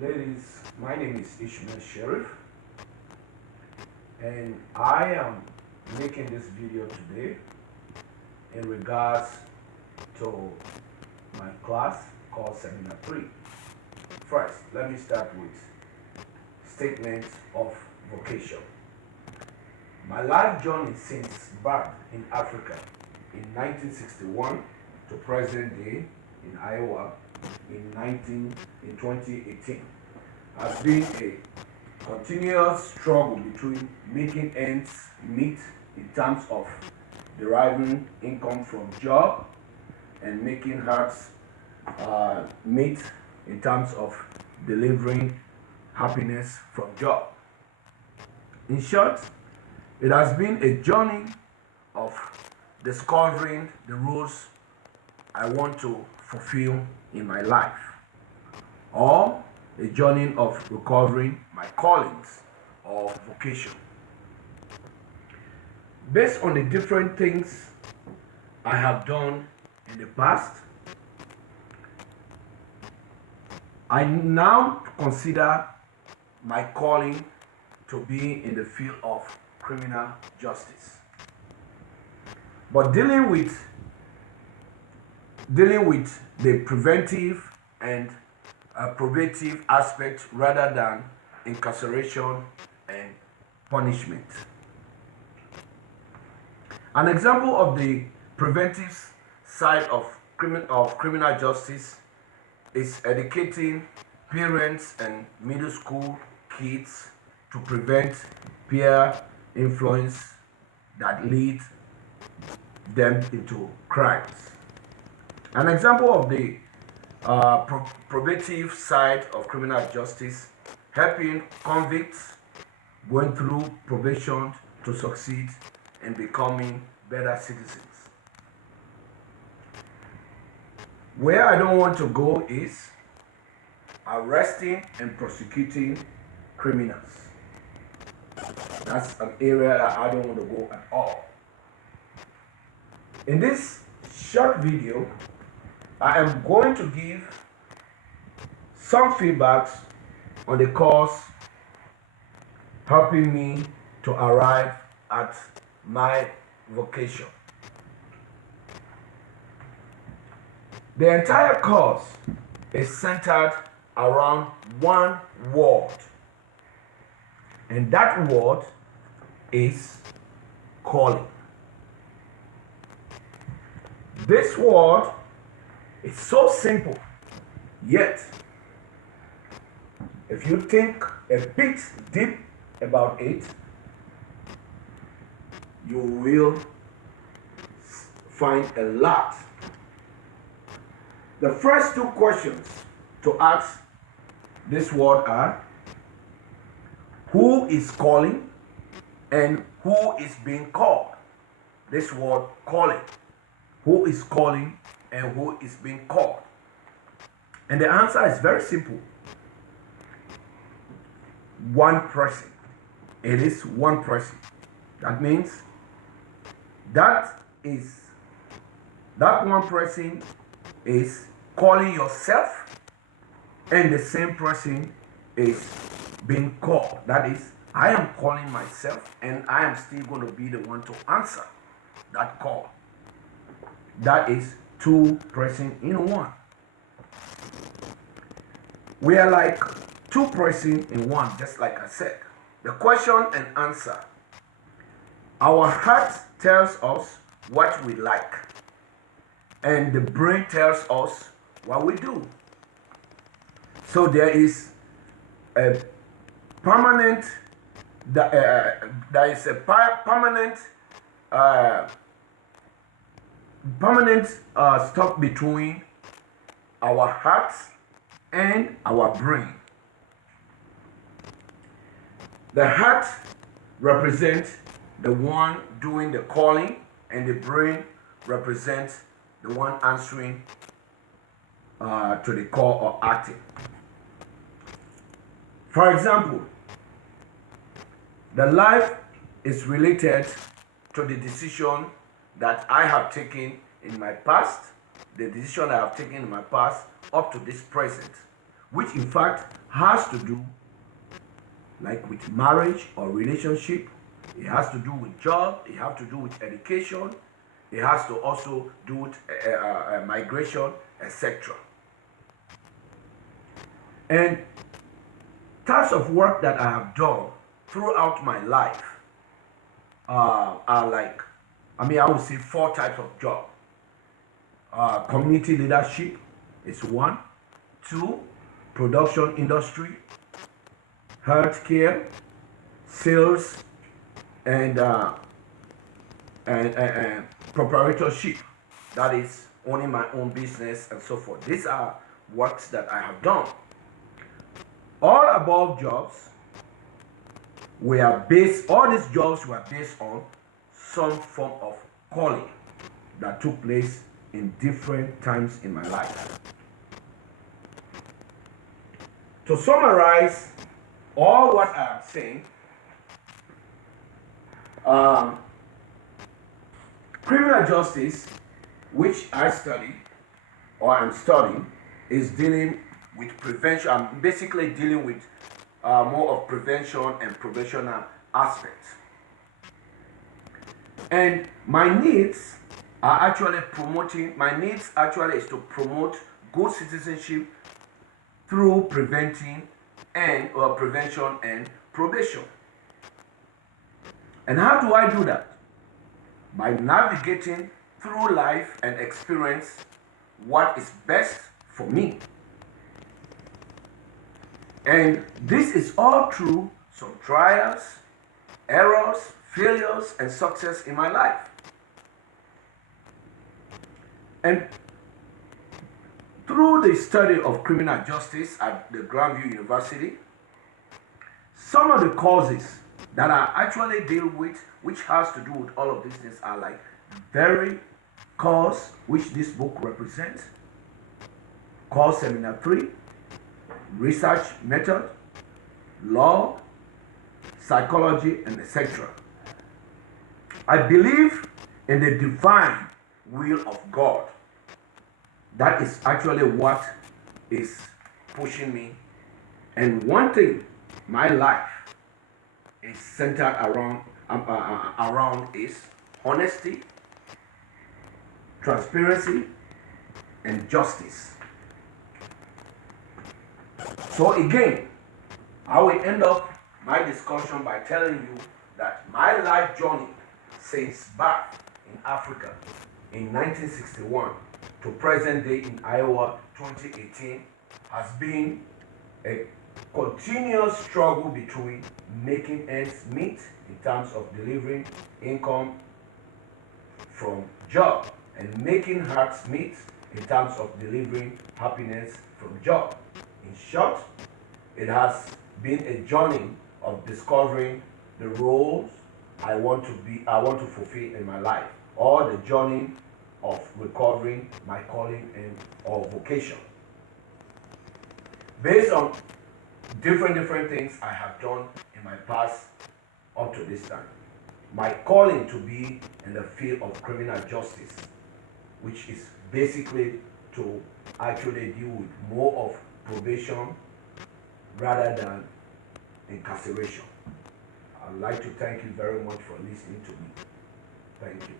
Ladies, my name is Ishmael Sheriff, and I am making this video today in regards to my class called Seminar 3. First, let me start with statements of vocation. My life journey since birth in Africa in 1961 to present day in Iowa in 2018 has been a continuous struggle between making ends meet in terms of deriving income from job and making hearts meet in terms of delivering happiness from job. In short, it has been a journey of discovering the roles I want to fulfill in my life, or a journey of recovering my callings or vocation. Based on the different things I have done in the past, I now consider my calling to be in the field of criminal justice. But dealing with the preventive and probative aspect rather than incarceration and punishment. An example of the preventive side of criminal justice is educating parents and middle school kids to prevent peer influence that lead them into crimes. An example of the probative side of criminal justice, helping convicts going through probation to succeed in becoming better citizens. Where I don't want to go is arresting and prosecuting criminals. That's an area that I don't want to go at all. In this short video, I am going to give some feedbacks on the course helping me to arrive at my vocation. The entire course is centered around one word, and that word is calling. This word is so simple, yet if you think a bit deep about it, you will find a lot. The first two questions to ask this word are: who is calling and who is being called? This word calling. Who is calling and who is being called? And the answer is very simple. One person. It is one person. That means that one person is calling yourself, and the same person is being called. That is, I am calling myself, and I am still going to be the one to answer that call. That is two persons in one. We are like two persons in one, just like I said. The question and answer. Our heart tells us what we like, and the brain tells us what we do. So there is a permanent, permanent stuff between our hearts and our brain. The heart represents the one doing the calling, and the brain represents the one answering to the call or acting. For example, the life is related to the decision that I have taken in my past, the decision I have taken in my past up to this present. which in fact has to do like with marriage or relationship. It has to do with job. It has to do with education. It has to also do with migration, etc. And types of work that I have done throughout my life are like, I would say 4 types of job. Community leadership is 1. 2, production industry, healthcare, sales, and proprietorship. That is owning my own business and so forth. These are works that I have done. All above jobs all these jobs were based on some form of calling that took place in different times in my life. To summarize all what I am saying, criminal justice, which I study or I'm studying, is dealing with prevention. I'm basically dealing with more of prevention and probational aspects. And my needs actually is to promote good citizenship through prevention and probation. And how do I do that? By navigating through life and experience what is best for me. And this is all through some trials, errors, failures, and success in my life. And through the study of criminal justice at the Grandview University, some of the causes that I actually deal with, which has to do with all of these things, are like very cause which this book represents, cause seminar 3, research method, law, psychology, and etc. I believe in the divine will of God. That is actually what is pushing me. And one thing my life is centered around is honesty, transparency, and justice. So again, I will end up my discussion by telling you that my life journey since birth in Africa in 1961 to present day in Iowa 2018 has been a continuous struggle between making ends meet in terms of delivering income from job and making hearts meet in terms of delivering happiness from job. In short, it has been a journey of discovering the roles I want to fulfill in my life, or the journey of recovering my calling and or vocation. Based on different things I have done in my past up to this time. My calling to be in the field of criminal justice, which is basically to actually deal with more of probation rather than incarceration. I'd like to thank you very much for listening to me. Thank you.